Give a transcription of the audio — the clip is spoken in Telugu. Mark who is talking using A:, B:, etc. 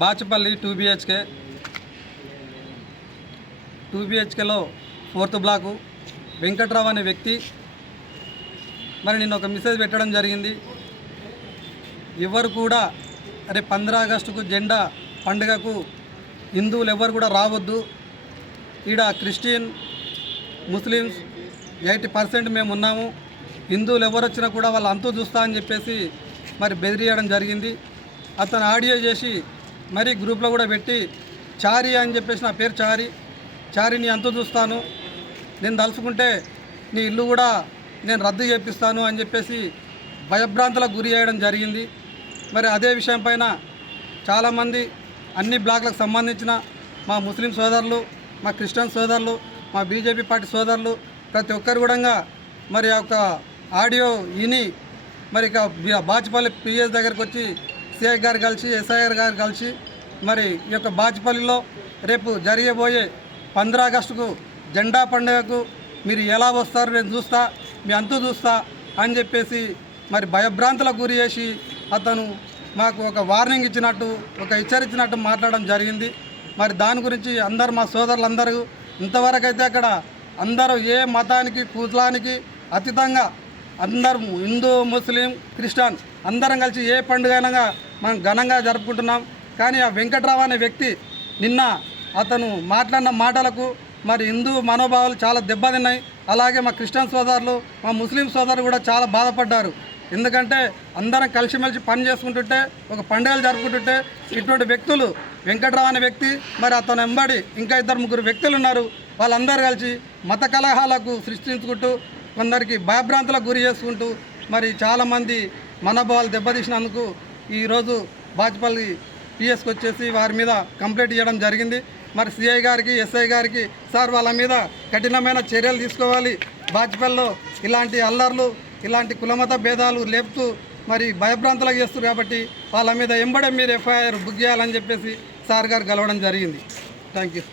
A: బాచపల్లి టూ బిహెచ్కే టూ బిహెచ్కేలో ఫోర్త్ బ్లాకు వెంకట్రావు అనే వ్యక్తి. మరి నిన్న ఒక మెసేజ్ పెట్టడం జరిగింది. ఎవరు కూడా అరే పంద్రా ఆగస్టుకు జెండా పండుగకు హిందువులు ఎవరు కూడా రావద్దు. ఈడ క్రిస్టియన్ ముస్లిమ్స్ ఎయిటీ పర్సెంట్ మేము ఉన్నాము. హిందువులు ఎవరు వచ్చినా కూడా వాళ్ళు అంతు చూస్తా అని చెప్పేసి మరి బెదిరియడం జరిగింది. అతను ఆడియో చేసి మరి గ్రూప్లో కూడా పెట్టి చారి అని చెప్పేసి నా పేరు చారి. చారి నీ అంత చూస్తాను. నేను తలుచుకుంటే నీ ఇల్లు కూడా నేను రద్దు చేపిస్తాను అని చెప్పేసి భయభ్రాంతులకు గురి చేయడం జరిగింది. మరి అదే విషయం పైన చాలామంది అన్ని బ్లాక్లకు సంబంధించిన మా ముస్లిం సోదరులు మా క్రిస్టియన్ సోదరులు మా బీజేపీ పార్టీ సోదరులు ప్రతి ఒక్కరు కూడా మరి ఆ ఆడియో విని మరి ఇక బాచిపల్లి పిఎస్ దగ్గరకు వచ్చి సిఐ గారు కలిసి ఎస్ఐ గారు కలిసి మరి ఈ యొక్క బాజ్పల్లిలో రేపు జరగబోయే పంద్రా ఆగస్టుకు జెండా పండుగకు మీరు ఎలా వస్తారు నేను చూస్తా మీ అంతు చూస్తా అని చెప్పేసి మరి భయభ్రాంతులకు గురి చేసి అతను మాకు ఒక వార్నింగ్ ఇచ్చినట్టు ఒక హెచ్చరించినట్టు మాట్లాడడం జరిగింది. మరి దాని గురించి అందరు మా సోదరులందరూ ఇంతవరకు అయితే అక్కడ అందరూ ఏ మతానికి కులానికి అతీతంగా అందరం హిందూ ముస్లిం క్రిస్టియన్ అందరం కలిసి ఏ పండుగ అయినా మనం ఘనంగా జరుపుకుంటున్నాం. కానీ ఆ వెంకట్రావు అనే వ్యక్తి నిన్న అతను మాట్లాడిన మాటలకు మరి హిందూ మనోభావాలు చాలా దెబ్బతిన్నాయి. అలాగే మా క్రిస్టియన్ సోదరులు మా ముస్లిం సోదరులు కూడా చాలా బాధపడ్డారు. ఎందుకంటే అందరం కలిసిమెలిసి పని చేసుకుంటుంటే ఒక పండుగలు జరుపుకుంటుంటే ఇటువంటి వ్యక్తులు వెంకట్రావు అనే వ్యక్తి మరి అతను వెంబడి ఇంకా ఇద్దరు ముగ్గురు వ్యక్తులు ఉన్నారు. వాళ్ళందరూ కలిసి మత కలహాలకు సృష్టించుకుంటూ కొందరికి భయభ్రాంతులకు గురి చేసుకుంటూ మరి చాలామంది మనోభావాలు దెబ్బతీసినందుకు ఈరోజు బాజ్పల్లి పిఎస్కి వచ్చేసి వారి మీద కంప్లైంట్ ఇవ్వడం జరిగింది. మరి సిఐ గారికి ఎస్ఐ గారికి సార్ వాళ్ళ మీద కఠినమైన చర్యలు తీసుకోవాలి. బాజ్పల్లిలో ఇలాంటి అల్లర్లు ఇలాంటి కులమత భేదాలు లేపుతూ మరి భయభ్రాంతులకు చేస్తారు కాబట్టి వాళ్ళ మీద ఎంబడే మీరు ఎఫ్ఐఆర్ బుక్ చేయాలని చెప్పేసి సార్ గారు కలవడం జరిగింది. Thank you